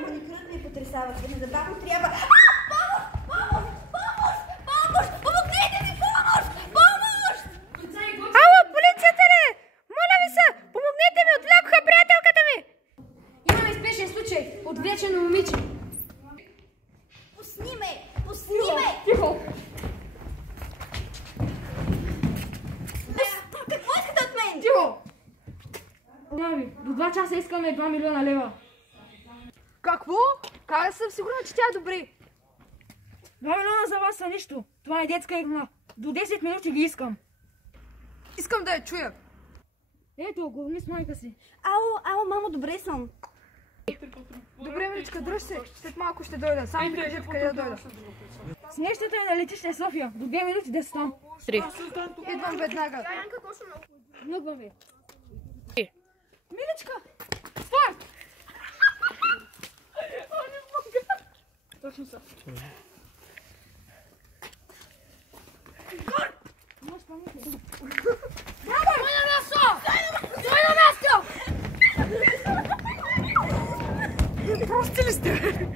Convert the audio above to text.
Маникюрът ми потресава. Незабавно трябва... Помогнете ми! Помощ! Ало, полицията ли? Моля ви се, помогнете ми, отвлякоха приятелката ми! Имаме спешен случай. Отвлечено момиче. Пусни ме! Тихо! Какво искате от мен? Тихо! До 2 часа искаме 2 милиона лева. Какво? Как съм сигурна, че тя е добре? 2 милиона за вас са нищо. Това е детска игра. До 10 минути ги искам. Искам да я чуя. Ето, говори с майка си. Ало, мамо, добре съм. Добре, миличка, дръж се. След малко ще дойда. Само ми кажете къде да дойда. Снещата е на летище София. До 2 минути да съм. 3. Идвам веднага. Внуквам ви. Миличка! Стой! Точно са. Прости ли сте?